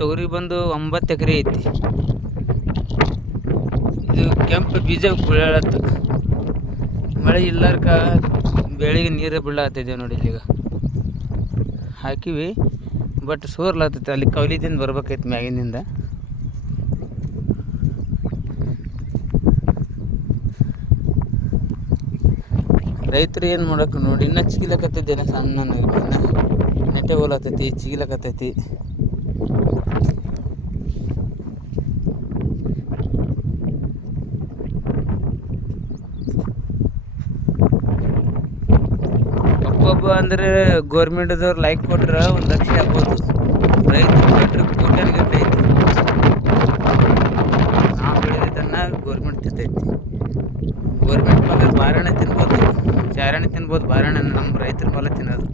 ತೊಗರಿ ಬಂದು 9 ಎಕರೆ ಐತಿ. ಇದು ಕೆಂಪು ಬೀಜ ಬೀಳತ್ತ, ಮಳೆ ಇಲ್ಲಾರ್ಕ ಬೆಳೆಗೆ ನೀರು ಬೀಳಾಗ್ತಿದ್ದೇವೆ ನೋಡಿ. ಇಲ್ಲಿಗ ಹಾಕಿವಿ, ಬಟ್ ಸೋರ್ಲಾಗ್ತೈತೆ. ಅಲ್ಲಿ ಕವಲಿದಿಂದ ಬರ್ಬೇಕೈತಿ ಮ್ಯಾಗಿನಿಂದ. ರೈತರು ಏನು ಮಾಡೋಕೆ ನೋಡಿ, ಇನ್ನೂ ಚಿಗಿಲಕತ್ತಿದ್ದೇನೆ ಸಣ್ಣ ನೆಟ್ಟೆ ಹೋಲತ್ತೈತಿ, ಚಿಗಿಲಕತ್ತೈತಿ. ಒಬ್ಬೊಬ್ಬ ಅಂದರೆ ಗೋರ್ಮೆಂಟ್ದವ್ರು ಲೈಕ್ ಕೊಟ್ರೆ 1 ಲಕ್ಷ ಆಗ್ಬೋದು, ರೈತರು ಕೊಟ್ಟರೆ ಕೋಟ್ಯಾನುಗಟ್ಟಲೆ ಐತಿ. ನಾವು ಬೆಳೆದೈತನ್ನ ಗೋರ್ಮೆಂಟ್ ತಿಂತೈತಿ. ಗೋರ್ಮೆಂಟ್ ಬಂದ್ರೆ ಬಾಳೆಹಣ್ಣು ತಿನ್ಬೋದು, ಚಾರಣೆ ತಿನ್ಬೋದು. ಬಾಳೆಹಣ್ಣು ನಮ್ಮ ರೈತರ ಹೊಲ ತಿನ್ನೋದು.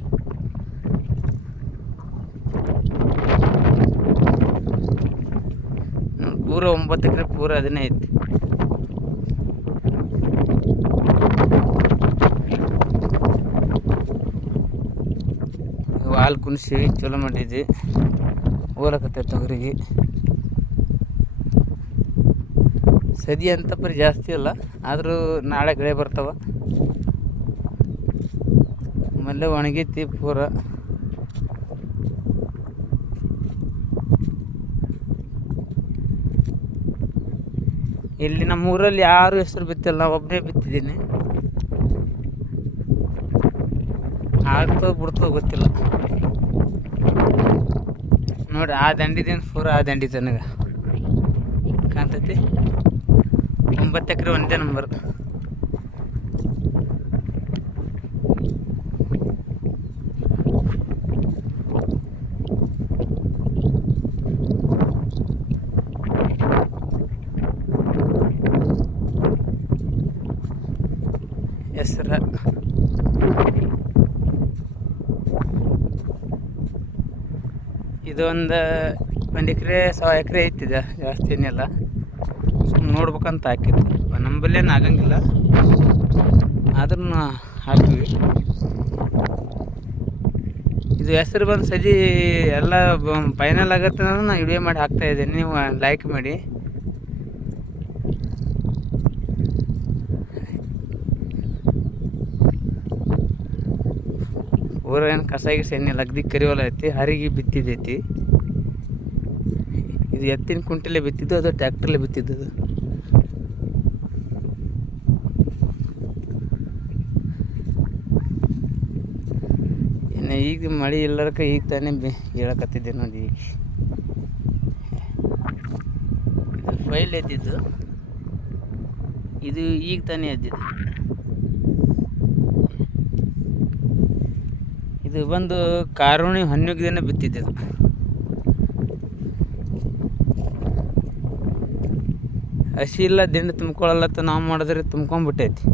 ಪೂರ 9 ಎಕರೆ ಪೂರ ಅದನ್ನೇ ಐತಿ. ಹಾಲು ಕುಣಿಸಿ ಚಲೋ ಮಾಡಿದ್ವಿ, ಹೋಲಕತ್ತೈತೆ ತೊಗರಿಗೆ. ಸದಿ ಅಂತ ಪರಿ ಜಾಸ್ತಿ ಅಲ್ಲ, ಆದರೂ ನಾಳೆ ಬೆಳೆ ಬರ್ತಾವ. ಆಮೇಲೆ ಒಣಗೈತಿ ಪೂರ. ಇಲ್ಲಿ ನಮ್ಮ ಊರಲ್ಲಿ ಯಾರು ಹೆಸರು ಬಿತ್ತಿಲ್ಲ, ಒಬ್ಬನೇ ಬಿತ್ತಿದ್ದೀನಿ. ಆಗ್ತೋ ಬಿಡ್ತೋ ಗೊತ್ತಿಲ್ಲ ನೋಡಿ. ಆ ದಂಡಿದಿಂದ ಪೂರ ಆ ದಂಡಿ ತನಗ ಕಾಣ್ತೈತಿ. 9 ಎಕರೆ ಒಂದೇ ನಂಬರ್. ಹೆಸರ ಇದು ಒಂದು ಎಕರೆ 100 ಎಕರೆ ಐತಿದ, ಜಾಸ್ತಿ ಏನಿಲ್ಲ. ಸುಮ್ಮನೆ ನೋಡ್ಬೇಕಂತ ಹಾಕಿತ್ತು. ನಂಬಲ್ಲೇನು ಆಗಂಗಿಲ್ಲ, ಆದ್ರೂ ಹಾಕಿವಿ. ಇದು ಹೆಸರು ಬಂದು ಸದಿ ಎಲ್ಲ ಫೈನಲ್ ಆಗತ್ತೆ ಅನ್ನೋದು ನಾನು ವಿಡಿಯೋ ಮಾಡಿ ಹಾಕ್ತಾಯಿದ್ದೀನಿ. ನೀವು ಲೈಕ್ ಮಾಡಿ. ಊರ ಏನು ಕಸ ಗಿಸ ಏನಿಲ್ಲ, ಅಗ್ದಿ ಕರಿವಲ ಐತಿ. ಹರಿಗೆ ಬಿತ್ತಿದೈತಿ. ಇದು ಎತ್ತಿನ ಕುಂಟೆಲೆ ಬಿತ್ತಿದ್ದು, ಅದು ಟ್ಯಾಕ್ಟ್ರಲ್ಲೇ ಬಿತ್ತಿದ್ದು. ಇನ್ನು ಈಗ ಮಳೆ ಇಲ್ಲರಕ ಈಗ ತಾನೇ ಹೇಳಕತ್ತಿದ್ದೆ ನೋಡಿ. ಈಗ ಇದು ಫೈಲ್ ಎದ್ದಿದ್ದು, ಇದು ಈಗ ತಾನೇ ಎದ್ದಿದ್ದು. ಇದು ಬಂದು ಕಾರುಣಿ 11 ದಿನ ಬಿತ್ತಿದ್ದು. ಹಸಿ ಇಲ್ಲ, ದಿಂಡು ತುಂಬ್ಕೊಳ್ಳಲ್ಲತ್ತ ನಾವು ಮಾಡಿದ್ರೆ ತುಂಬ್ಕೊಂಡ್ಬಿಟ್ಟೈತಿ.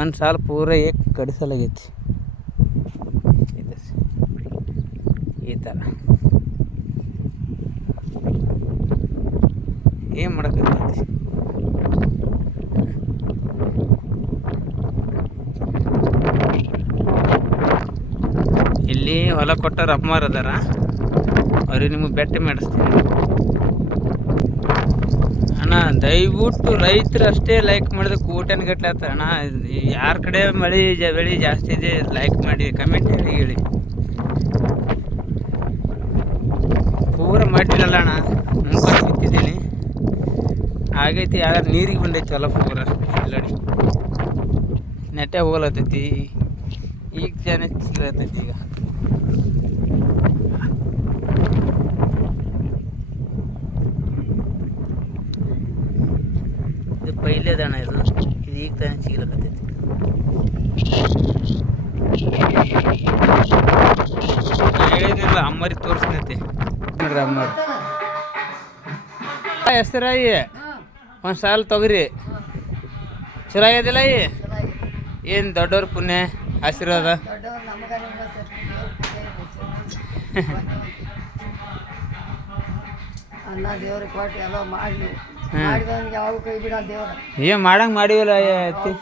ಒಂದು ಸಾಲ ಪೂರ ಕಡಿಸಲಾಗೈತಿ. ಈ ಥರ ಏನು ಮಾಡೋಕ್ಕೈತಿ. ಇಲ್ಲಿ ಹೊಲ ಕೊಟ್ಟವ್ರು ಅಮ್ಮವ್ರು ಅದಾರ, ಅವ್ರಿಗೆ ನಿಮಗೆ ಭೇಟಿ ಮಾಡಿಸ್ತೀನಿ ಅಣ್ಣ. ದಯವಿಟ್ಟು ರೈತರು ಅಷ್ಟೇ ಲೈಕ್ ಮಾಡಿದ್ರೆ ಕೋಟ್ಯಾನುಗಟ್ಟಲೆ ಆಗ್ತಾರೆ ಅಣ್ಣ. ಯಾರ ಕಡೆ ಬೆಳೆ ಜಾಸ್ತಿ ಇದೆ ಲೈಕ್ ಮಾಡಿ, ಕಮೆಂಟ್ ಹೇಳಿ. ಪೂರ ಮಾಡಿರಲ್ಲ ಅಣ್ಣ, ಮುಂಗಾರು ಬಿತ್ತಿದ್ದೀನಿ ಆಗೈತಿ. ಯಾರು ನೀರಿಗೆ ಬಂದೈತಿ ಹೊಲ ಪೂರ ಇಲ್ಲಡಿ, ನೆಟ್ಟೆ ಹೋಗಲತ್ತೈತಿ. ಈಗ ಜನ ಸಿಗತೈತಿ. ಈಗ ಇದು ಪೈಲೇದಣ್ಣ, ಇದು ಇದು ಈಗ ತಾನೇ ಸಿಗ್ಲಕತ್ತೈತಿ. ಹೇಳಿದ್ನಿಲ್ಲ ಅಮ್ಮರಿ ತೋರಿಸ್ನೈತಿ ನೋಡ್ರಿ ಅಮ್ಮರಿ. ಹೆಸರಾಯಿ ಒಂದು ಸಾಲ ತೊಗರಿ ಚಲೋ ಆಗ್ಯದಿಲ್ಲ ಈ ಏನು ದೊಡ್ಡವ್ರ ಪುಣ್ಯ ಆಶೀರ್ವಾದ. ಏನು ಮಾಡಂಗೆ ಮಾಡಿವಲ್ಲ ಅತ್ತಿ.